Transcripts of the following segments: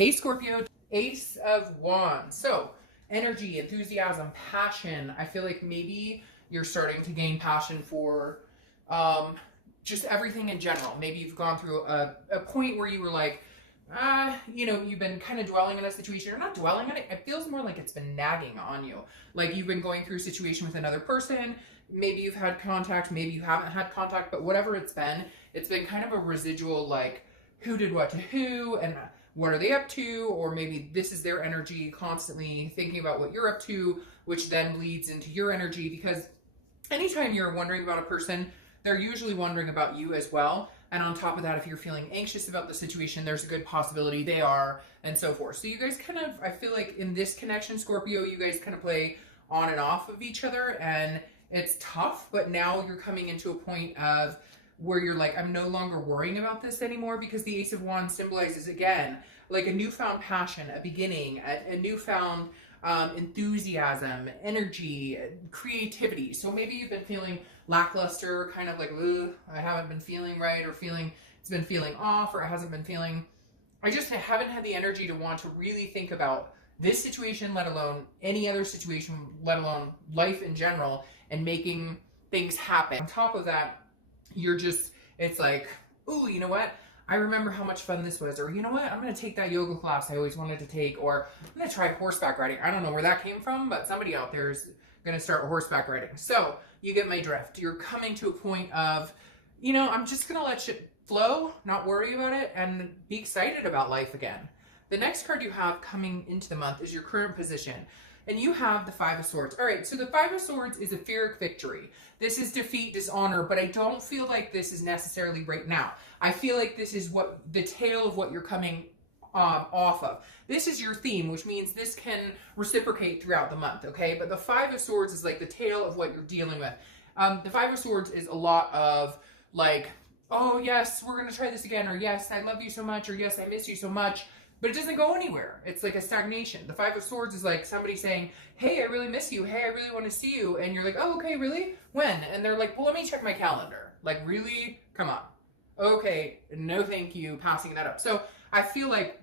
Hey Scorpio, Ace of Wands. So energy, enthusiasm, passion. I feel like maybe you're starting to gain passion for just everything in general. Maybe you've gone through a point where you were like, you've been kind of dwelling on a situation, or not dwelling on it. It feels more like it's been nagging on you. Like you've been going through a situation with another person. Maybe you've had contact, maybe you haven't had contact, but whatever it's been kind of a residual, like, who did what to who, and what are they up to? Or maybe this is their energy constantly thinking about what you're up to, which then bleeds into your energy, because anytime you're wondering about a person, they're usually wondering about you as well. And on top of that, if you're feeling anxious about the situation, there's a good possibility they are, and so forth. So you guys kind of, I feel like in this connection, Scorpio, you guys kind of play on and off of each other, and it's tough, but now you're coming into a point of where you're like, I'm no longer worrying about this anymore, because the Ace of Wands symbolizes, again, like a newfound passion, a beginning, a newfound enthusiasm, energy, creativity. So maybe you've been feeling lackluster, kind of like, I haven't been feeling right, or it's been feeling off, or it hasn't been feeling, I haven't had the energy to want to really think about this situation, let alone any other situation, let alone life in general, and making things happen. On top of that, it's like, ooh, you know what? I remember how much fun this was. Or, you know what? I'm going to take that yoga class I always wanted to take. Or I'm going to try horseback riding. I don't know where that came from, but somebody out there is going to start horseback riding. So you get my drift. You're coming to a point of, I'm just going to let shit flow, not worry about it, and be excited about life again. The next card you have coming into the month is your current position. And you have the Five of Swords. All right, so the Five of Swords is a Pyrrhic victory. This is defeat, dishonor, but I don't feel like this is necessarily right now. I feel like this is the tail of what you're coming off of. This is your theme, which means this can reciprocate throughout the month, okay? But the Five of Swords is like the tail of what you're dealing with. The Five of Swords is a lot of like, oh yes, we're gonna try this again, or yes, I love you so much, or yes, I miss you so much. But it doesn't go anywhere. It's like a stagnation. The Five of Swords is like somebody saying, hey, I really miss you. Hey, I really want to see you. And you're like, oh, okay, really? When? And they're like, well, let me check my calendar. Like, really? Come on. Okay, no thank you, passing that up. So I feel like,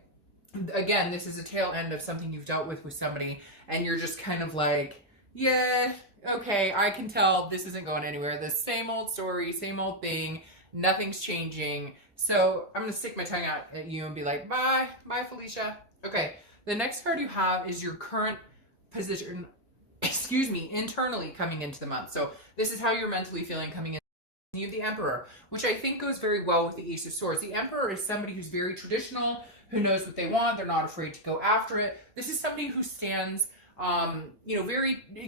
again, this is a tail end of something you've dealt with somebody, and you're just kind of like, yeah, okay, I can tell this isn't going anywhere. The same old story, same old thing. Nothing's changing. So I'm going to stick my tongue out at you and be like, bye, Felicia. Okay, the next card you have is your current position, internally coming into the month. So this is how you're mentally feeling coming in. You have the Emperor, which I think goes very well with the Ace of Swords. The Emperor is somebody who's very traditional, who knows what they want. They're not afraid to go after it. This is somebody who stands,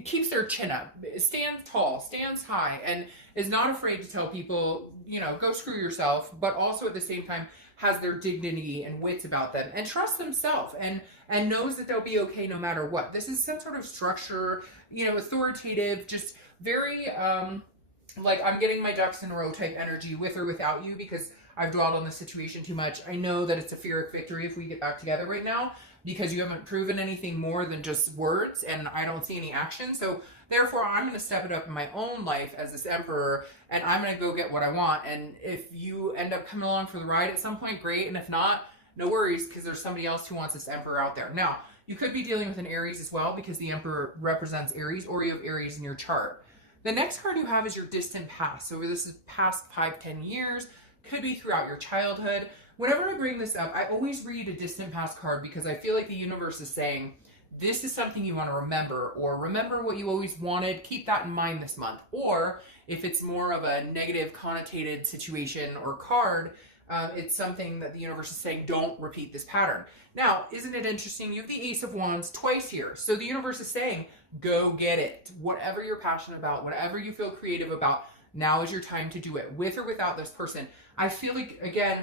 keeps their chin up, stands tall, stands high, and is not afraid to tell people, go screw yourself, but also at the same time has their dignity and wits about them, and trusts themselves, and knows that they'll be okay no matter what. This is some sort of structure, authoritative, just very, like, I'm getting my ducks in a row type energy with or without you, because I've dwelled on the situation too much. I know that it's a Pyrrhic victory if we get back together right now, because you haven't proven anything more than just words, and I don't see any action. So therefore, I'm going to step it up in my own life as this Emperor, and I'm going to go get what I want. And if you end up coming along for the ride at some point, great. And if not, no worries, because there's somebody else who wants this Emperor out there. Now, you could be dealing with an Aries as well, because the Emperor represents Aries, or you have Aries in your chart. The next card you have is your distant past. So this is past 5-10 years, could be throughout your childhood. Whenever I bring this up, I always read a distant past card, because I feel like the universe is saying, this is something you want to remember, or remember what you always wanted, keep that in mind this month. Or if it's more of a negative connotated situation or card, it's something that the universe is saying, don't repeat this pattern. Now, isn't it interesting? You have the Ace of Wands twice here. So the universe is saying, go get it. Whatever you're passionate about, whatever you feel creative about, now is your time to do it, with or without this person. I feel like, again,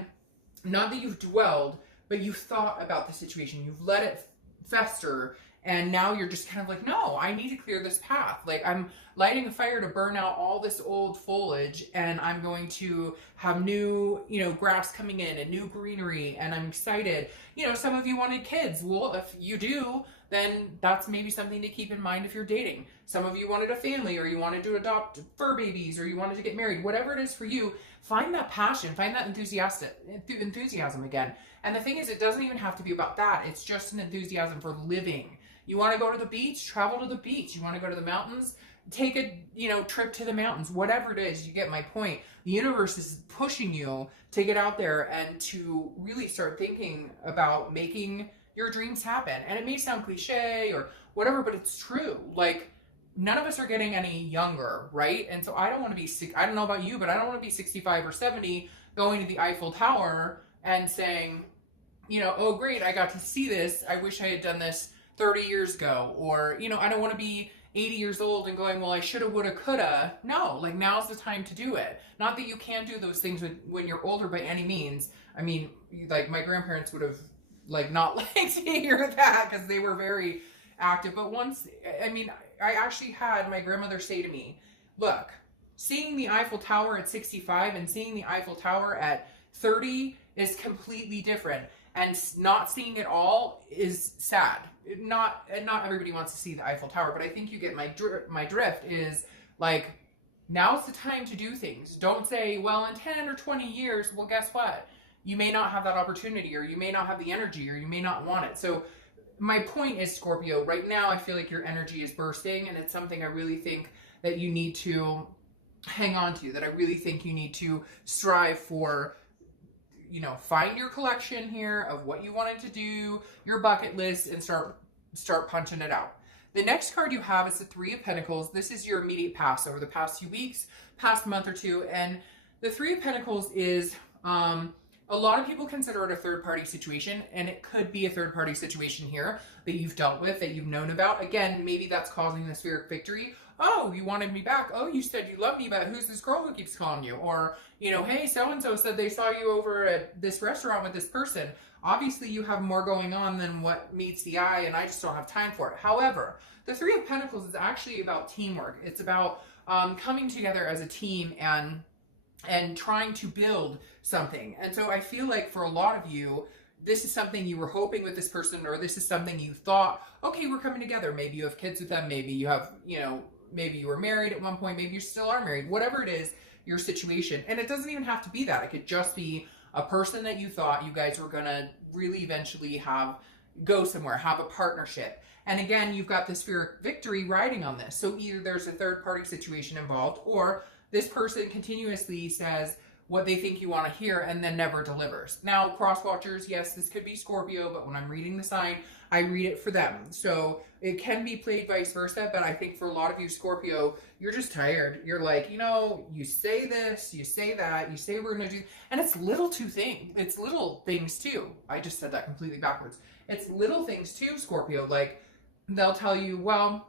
not that you've dwelled, but you've thought about the situation. You've let it fester, and now you're just kind of like, no, I need to clear this path. Like, I'm lighting a fire to burn out all this old foliage, and I'm going to have new, grass coming in and new greenery, and I'm excited. Some of you wanted kids. Well, if you do, then that's maybe something to keep in mind if you're dating. Some of you wanted a family, or you wanted to adopt fur babies, or you wanted to get married. Whatever it is for you, find that passion, find that enthusiasm again. And the thing is, it doesn't even have to be about that. It's just an enthusiasm for living. You want to go to the beach, travel to the beach. You want to go to the mountains, take a, trip to the mountains. Whatever it is, you get my point. The universe is pushing you to get out there and to really start thinking about making your dreams happen. And it may sound cliche or whatever, but it's true. Like, none of us are getting any younger, right? And so I don't want to be I don't know about you, but I don't want to be 65 or 70 going to the Eiffel Tower and saying, oh great, I got to see this. I wish I had done this 30 years ago. Or, I don't want to be 80 years old and going, well, I shoulda, woulda, coulda. No, like, now's the time to do it. Not that you can't do those things when you're older by any means. I mean, like, my grandparents would have, like, not liked to hear that because they were very active. But once, I actually had my grandmother say to me, look, seeing the Eiffel Tower at 65 and seeing the Eiffel Tower at 30 is completely different. And not seeing it all is sad. Not everybody wants to see the Eiffel Tower, but I think you get my drift is, like, now's the time to do things. Don't say, well, in 10 or 20 years, well, guess what? You may not have that opportunity, or you may not have the energy, or you may not want it. So my point is, Scorpio, right now I feel like your energy is bursting, and it's something I really think that you need to hang on to, that I really think you need to strive for. Find your collection here of what you wanted to do, your bucket list, and start punching it out. The next card you have is the Three of Pentacles. This is your immediate past over the past few weeks, past month or two. And the Three of Pentacles is, a lot of people consider it a third-party situation, and it could be a third-party situation here that you've dealt with, that you've known about. Again, maybe that's causing the Spheric Victory. Oh, you wanted me back. Oh, you said you love me, but who's this girl who keeps calling you? Or, hey, so-and-so said they saw you over at this restaurant with this person. Obviously, you have more going on than what meets the eye, and I just don't have time for it. However, the Three of Pentacles is actually about teamwork. It's about coming together as a team and trying to build something. And so I feel like for a lot of you, this is something you were hoping with this person, or this is something you thought, okay, we're coming together. Maybe you have kids with them. Maybe you have, maybe you were married at one point. Maybe you still are married. Whatever it is, your situation. And it doesn't even have to be that. It could just be a person that you thought you guys were going to really eventually go somewhere, have a partnership. And again, you've got the Spheric Victory riding on this. So either there's a third party situation involved, or this person continuously says what they think you want to hear and then never delivers. Now, cross watchers, yes, this could be Scorpio, but when I'm reading the sign, I read it for them. So it can be played vice versa, but I think for a lot of you, Scorpio, you're just tired. You're like, you say this, you say that, you say we're going to do, and it's little things too. I just said that completely backwards. It's little things too, Scorpio. Like, they'll tell you, well,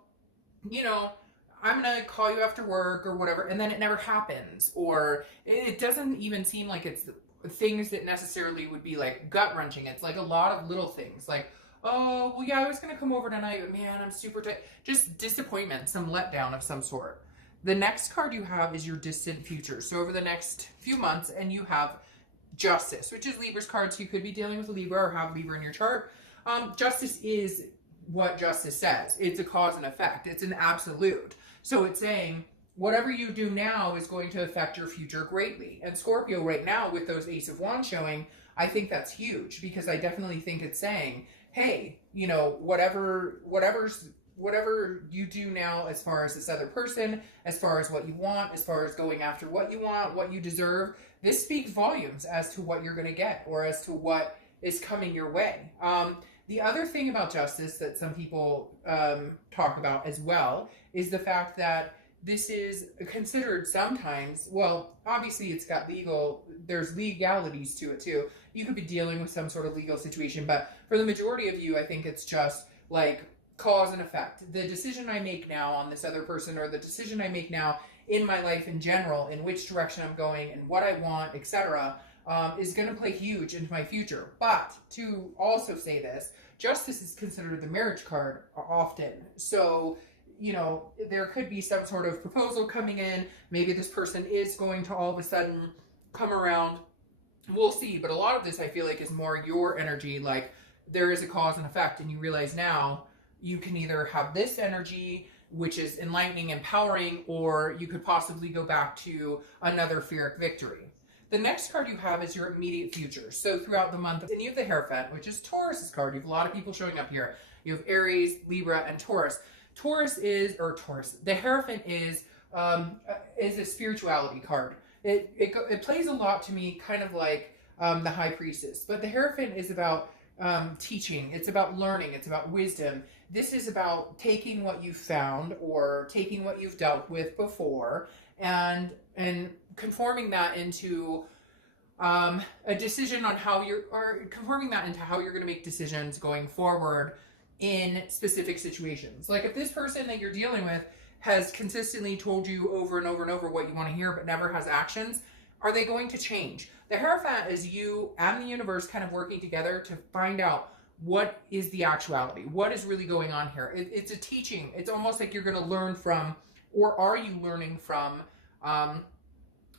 I'm going to call you after work or whatever, and then it never happens. Or it doesn't even seem like it's things that necessarily would be like gut-wrenching. It's like a lot of little things. Like, oh, well, yeah, I was going to come over tonight, but man, I'm super tired. Just disappointment, some letdown of some sort. The next card you have is your distant future. So over the next few months, and you have Justice, which is Libra's card. So you could be dealing with a Libra or have Libra in your chart. Justice is what Justice says. It's a cause and effect. It's an absolute. So it's saying whatever you do now is going to affect your future greatly. And Scorpio right now, with those Ace of Wands showing, I think that's huge, because I definitely think it's saying, hey, whatever you do now, as far as this other person, as far as what you want, as far as going after what you want, what you deserve, this speaks volumes as to what you're going to get, or as to what is coming your way. The other thing about Justice that some people talk about as well is the fact that this is considered sometimes, well, obviously it's got there's legalities to it too. You could be dealing with some sort of legal situation, but for the majority of you, I think it's just like cause and effect. The decision I make now on this other person, or the decision I make now in my life in general, in which direction I'm going and what I want, etc., is going to play huge into my future. But to also say this, Justice is considered the marriage card often. So, there could be some sort of proposal coming in. Maybe this person is going to all of a sudden come around. We'll see. But a lot of this, I feel like, is more your energy. Like, there is a cause and effect, and you realize now you can either have this energy, which is enlightening, empowering, or you could possibly go back to another Spheric Victory. The next card you have is your immediate future. So throughout the month, and you have the Hierophant, which is Taurus's card. You have a lot of people showing up here. You have Aries, Libra, and Taurus. The Hierophant is a spirituality card. It plays a lot to me, kind of like the High Priestess. But the Hierophant is about teaching. It's about learning. It's about wisdom. This is about taking what you've found or taking what you've dealt with before and conforming that into a decision on how conforming that into how you're going to make decisions going forward in specific situations. Like if this person that you're dealing with has consistently told you over and over and over what you want to hear but never has actions, are they going to change? The Hierophant is you and the universe kind of working together to find out what is the actuality, what is really going on here. It's a teaching. It's almost like you're going to learn from, or are you learning from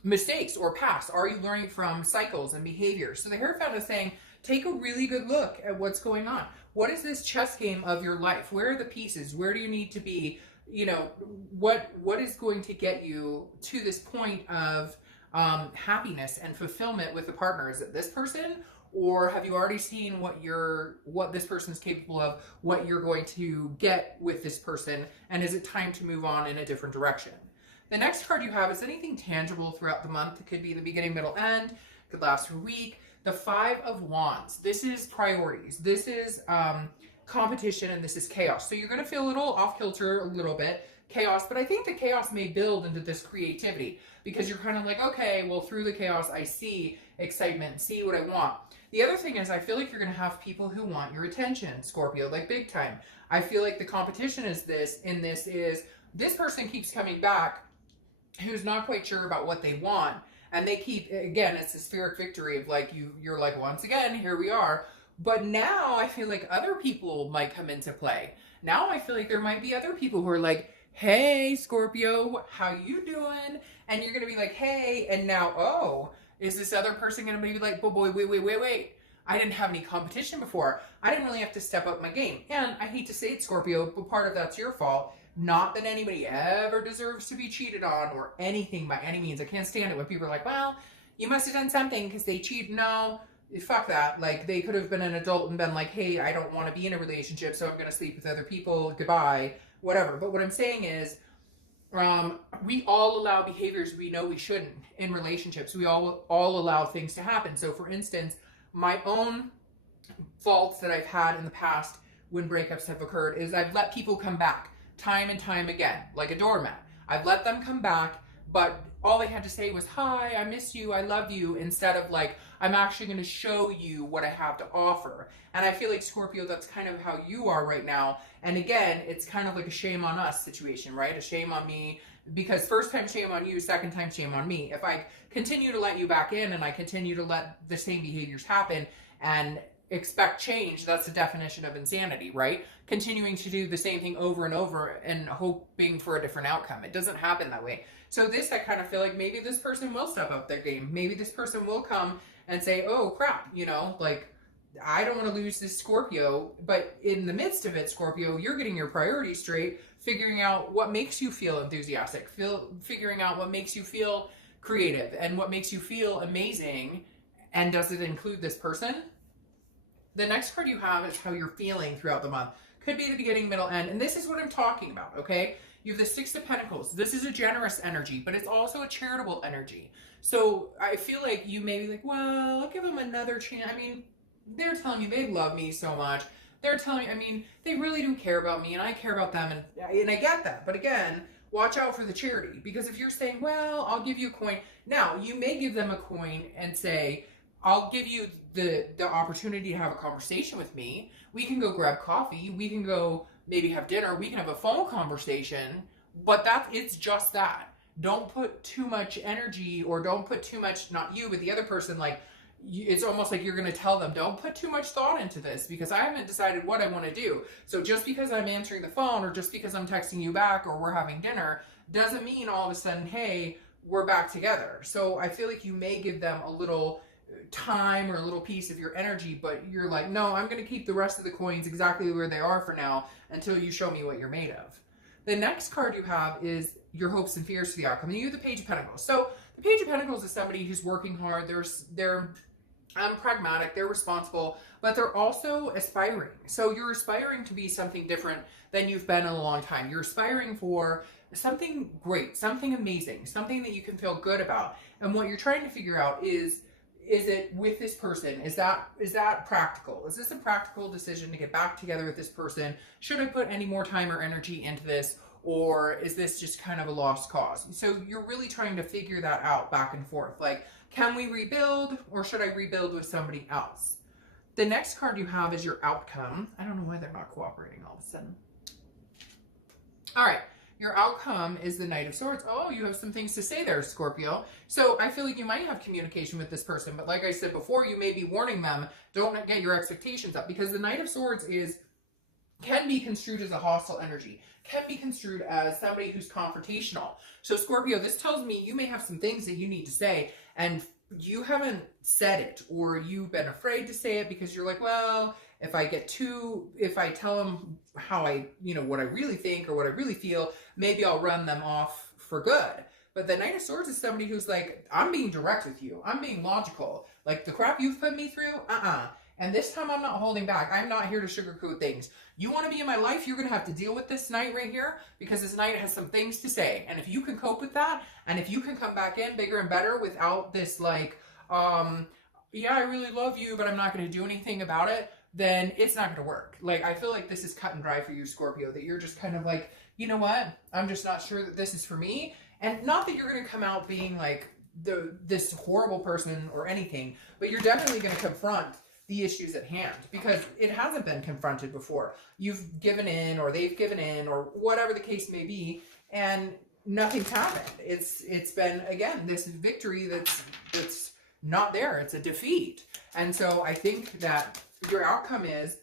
mistakes or past? Are you learning from cycles and behaviors? So the Hierophant is saying, take a really good look at what's going on. What is this chess game of your life? Where are the pieces? Where do you need to be? You know, what is going to get you to this point of happiness and fulfillment with the partner? Is it this person? Or have you already seen what this person is capable of, what you're going to get with this person? And is it time to move on in a different direction? The next card you have is anything tangible throughout the month. It could be the beginning, middle, end. It could last for a week. The Five of Wands. This is priorities. This is competition, and this is chaos. So you're going to feel a little off kilter, a little bit chaos, but I think the chaos may build into this creativity because you're kind of like, okay, well, through the chaos, I see excitement, see what I want. The other thing is I feel like you're going to have people who want your attention, Scorpio, like big time. I feel like the competition is this person keeps coming back who's not quite sure about what they want. And they keep, again, it's a spheric victory of like, you're like, once again, here we are. But now I feel like other people might come into play. Now I feel like there might be other people who are like, hey, Scorpio, how you doing? And you're going to be like, hey, and now, oh, is this other person going to be like, oh boy, wait. I didn't have any competition before. I didn't really have to step up my game. And I hate to say it, Scorpio, but part of that's your fault. Not that anybody ever deserves to be cheated on or anything by any means. I can't stand it when people are like, well, you must have done something because they cheated. No, fuck that. Like, they could have been an adult and been like, hey, I don't want to be in a relationship, so I'm going to sleep with other people. Goodbye. Whatever. But what I'm saying is, we all allow behaviors we know we shouldn't in relationships. We all allow things to happen. So for instance, my own faults that I've had in the past when breakups have occurred is I've let people come back time and time again, like a doormat. I've let them come back, but all they had to say was, hi, I miss you, I love you, instead of like, I'm actually going to show you what I have to offer. And I feel like, Scorpio, that's kind of how you are right now. And again, it's kind of like a shame on us situation, right? A shame on me, because first time shame on you, second time shame on me. If I continue to let you back in and I continue to let the same behaviors happen and expect change, that's the definition of insanity, right? Continuing to do the same thing over and over and hoping for a different outcome. It doesn't happen that way. So this, I kind of feel like maybe this person will step up their game. Maybe this person will come and say, oh crap, you know, like, I don't want to lose this Scorpio. But in the midst of it, Scorpio, you're getting your priorities straight, figuring out what makes you feel enthusiastic, figuring out what makes you feel creative and what makes you feel amazing. And does it include this person? The next card you have is how you're feeling throughout the month. Could be the beginning, middle, end. And this is what I'm talking about, okay? You have the Six of Pentacles. This is a generous energy, but it's also a charitable energy. So I feel like you may be like, well, I'll give them another chance. I mean, they're telling me they love me so much. They're telling me, I mean, they really do care about me and I care about them. And I get that. But again, watch out for the charity. Because if you're saying, well, I'll give you a coin. Now, you may give them a coin and say, I'll give you the opportunity to have a conversation with me. We can go grab coffee. We can go maybe have dinner. We can have a phone conversation. But it's just that. Don't put too much energy, or don't put too much, not you, but the other person, like, it's almost like you're going to tell them, don't put too much thought into this because I haven't decided what I want to do. So just because I'm answering the phone or just because I'm texting you back or we're having dinner doesn't mean all of a sudden, hey, we're back together. So I feel like you may give them a little time or a little piece of your energy, but you're like, no, I'm going to keep the rest of the coins exactly where they are for now until you show me what you're made of. The next card you have is your hopes and fears for the outcome. And you have the Page of Pentacles. So The Page of Pentacles is somebody who's working hard. They're pragmatic, they're responsible, but they're also aspiring. So you're aspiring to be something different than you've been in a long time. You're aspiring for something great, something amazing, something that you can feel good about. And what you're trying to figure out is it with this person? Is that practical? Is this a practical decision to get back together with this person? Should I put any more time or energy into this? Or is this just kind of a lost cause? So you're really trying to figure that out back and forth. Like, can we rebuild, or should I rebuild with somebody else? The next card you have is your outcome. I don't know why they're not cooperating all of a sudden. All right. Your outcome is the Knight of Swords. Oh, you have some things to say there, Scorpio. So I feel like you might have communication with this person, but like I said before, you may be warning them, don't get your expectations up, because the Knight of Swords can be construed as a hostile energy, can be construed as somebody who's confrontational. So Scorpio, this tells me you may have some things that you need to say, and you haven't said it, or you've been afraid to say it because you're like, well, if I tell them how what I really think or what I really feel, maybe I'll run them off for good. But the Knight of Swords is somebody who's like, I'm being direct with you. I'm being logical. Like, the crap you've put me through, And this time I'm not holding back. I'm not here to sugarcoat things. You want to be in my life, you're going to have to deal with this Knight right here, because this Knight has some things to say. And if you can cope with that, and if you can come back in bigger and better without this like, yeah, I really love you, but I'm not going to do anything about it, then it's not going to work. Like, I feel like this is cut and dry for you, Scorpio, that you're just kind of like, you know what? I'm just not sure that this is for me. And not that you're going to come out being like this horrible person or anything, but you're definitely going to confront the issues at hand, because it hasn't been confronted before. You've given in, or they've given in, or whatever the case may be, and nothing's happened. It's been, again, this victory that's not there. It's a defeat. And so I think that your outcome is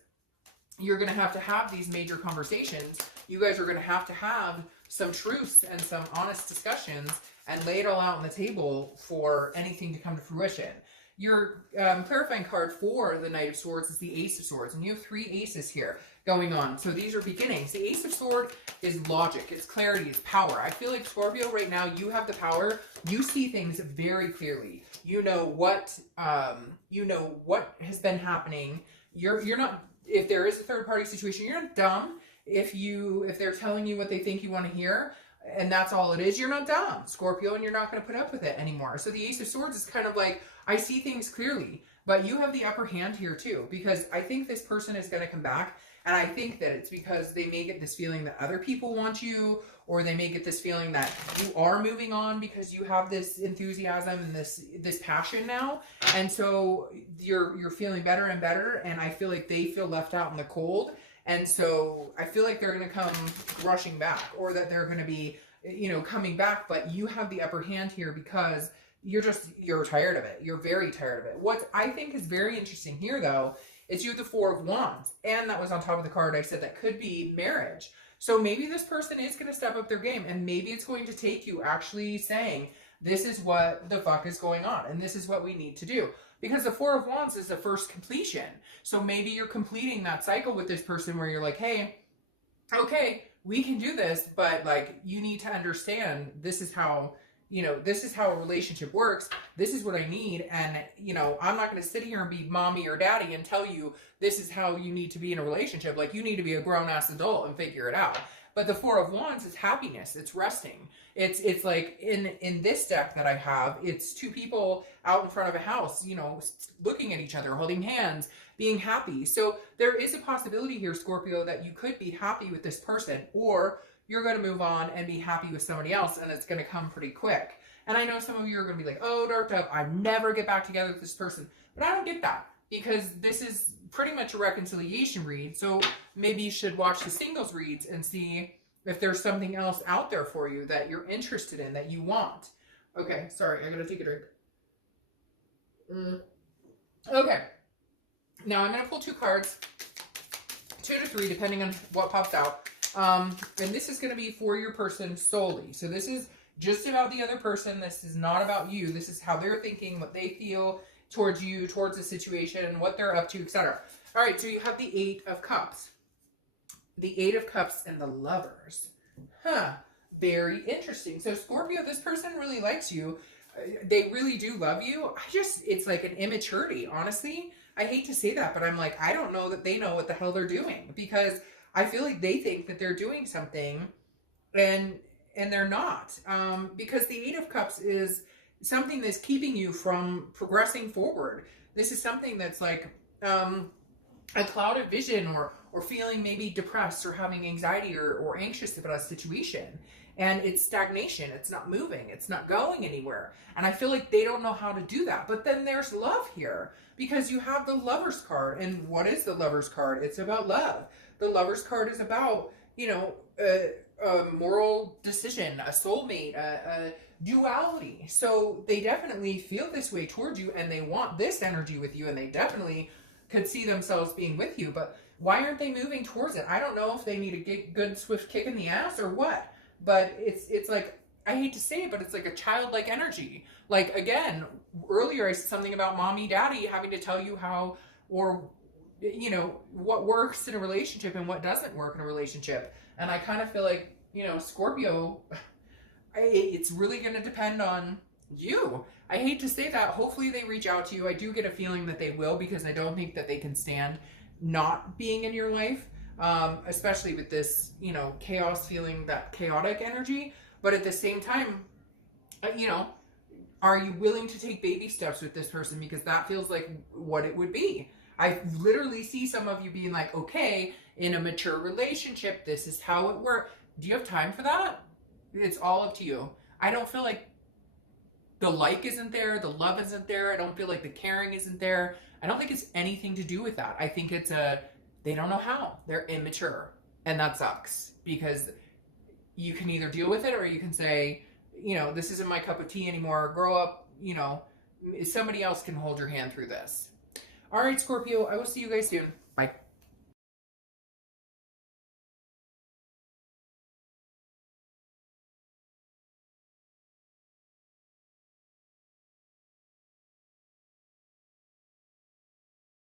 you're going to have these major conversations. You guys are going to have some truths and some honest discussions and lay it all out on the table for anything to come to fruition. Your clarifying card for the Knight of Swords is the Ace of Swords, and you have 3 aces here going on. So these are beginnings. The Ace of Swords is logic, it's clarity, it's power. I feel like, Scorpio, right now you have the power. You see things very clearly. You know what has been happening. You're not, if there is a third party situation, you're not dumb. If they're telling you what they think you want to hear, and that's all it is, you're not dumb, Scorpio, and you're not going to put up with it anymore. So the Ace of Swords is kind of like, I see things clearly, but you have the upper hand here too, because I think this person is going to come back, and I think that it's because they may get this feeling that other people want you, or they may get this feeling that you are moving on because you have this enthusiasm and this passion now, and so you're feeling better and better, and I feel like they feel left out in the cold. And so I feel like they're going to come rushing back, or that they're going to be, coming back, but you have the upper hand here because you're tired of it. You're very tired of it. What I think is very interesting here, though, is you have the 4 of Wands, and that was on top of the card I said that could be marriage. So maybe this person is going to step up their game, and maybe it's going to take you actually saying, this is what the fuck is going on, and this is what we need to do. Because the 4 of Wands is the first completion. So maybe you're completing that cycle with this person where you're like, hey, okay, we can do this, but like, you need to understand this is how a relationship works. This is what I need. And, I'm not going to sit here and be mommy or daddy and tell you this is how you need to be in a relationship. Like, you need to be a grown-ass adult and figure it out. But the 4 of Wands is happiness. It's resting. It's like in this deck that I have, it's 2 people out in front of a house, looking at each other, holding hands, being happy. So there is a possibility here, Scorpio, that you could be happy with this person, or you're going to move on and be happy with somebody else, and it's going to come pretty quick. And I know some of you are going to be like, oh, Dark Dove, I never get back together with this person. But I don't get that, because this is pretty much a reconciliation read. So maybe you should watch the singles reads and see if there's something else out there for you that you're interested in, that you want. Okay, sorry, I gotta take a drink. Okay, now I'm gonna pull 2 cards, 2 to 3, depending on what pops out. And this is gonna be for your person solely. So this is just about the other person. This is not about you. This is how they're thinking, what they feel towards you, towards the situation, what they're up to, etc. All right, so you have the 8 of Cups. The 8 of Cups and the Lovers. Very interesting. So Scorpio, this person really likes you. they really do love you. It's like an immaturity, honestly. I hate to say that, but I'm like, I don't know that they know what the hell they're doing, because I feel like they think that they're doing something, and they're not. Because the Eight of Cups is something that's keeping you from progressing forward. This is something that's like a clouded vision, or feeling maybe depressed or having anxiety or anxious about a situation. And it's stagnation. It's not moving. It's not going anywhere. And I feel like they don't know how to do that. But then there's love here, because you have the Lover's card. And what is the Lover's card? It's about love. The Lover's card is about, you know, a moral decision, a soulmate, a duality. So they definitely feel this way towards you, and they want this energy with you, and they definitely could see themselves being with you. But why aren't they moving towards it? I don't know if they need a good swift kick in the ass or what. But it's like, I hate to say it, but it's like a childlike energy. Like, again, earlier I said something about mommy, daddy having to tell you how, or, you know, what works in a relationship and what doesn't work in a relationship. And I kind of feel like, you know, Scorpio, it's really going to depend on you. I hate to say that. Hopefully they reach out to you. I do get a feeling that they will, because I don't think that they can stand not being in your life. Especially with this, you know, chaos feeling, that chaotic energy. But at the same time, you know, are you willing to take baby steps with this person? Because that feels like what it would be. I literally see some of you being like, okay, in a mature relationship, this is how it works. Do you have time for that? It's all up to you. I don't feel like the like isn't there, the love isn't there. I don't feel like the caring isn't there. I don't think it's anything to do with that. I think it's they don't know how. They're immature. And that sucks, because you can either deal with it, or you can say, you know, this isn't my cup of tea anymore. Grow up, you know, somebody else can hold your hand through this. All right, Scorpio, I will see you guys soon. Bye.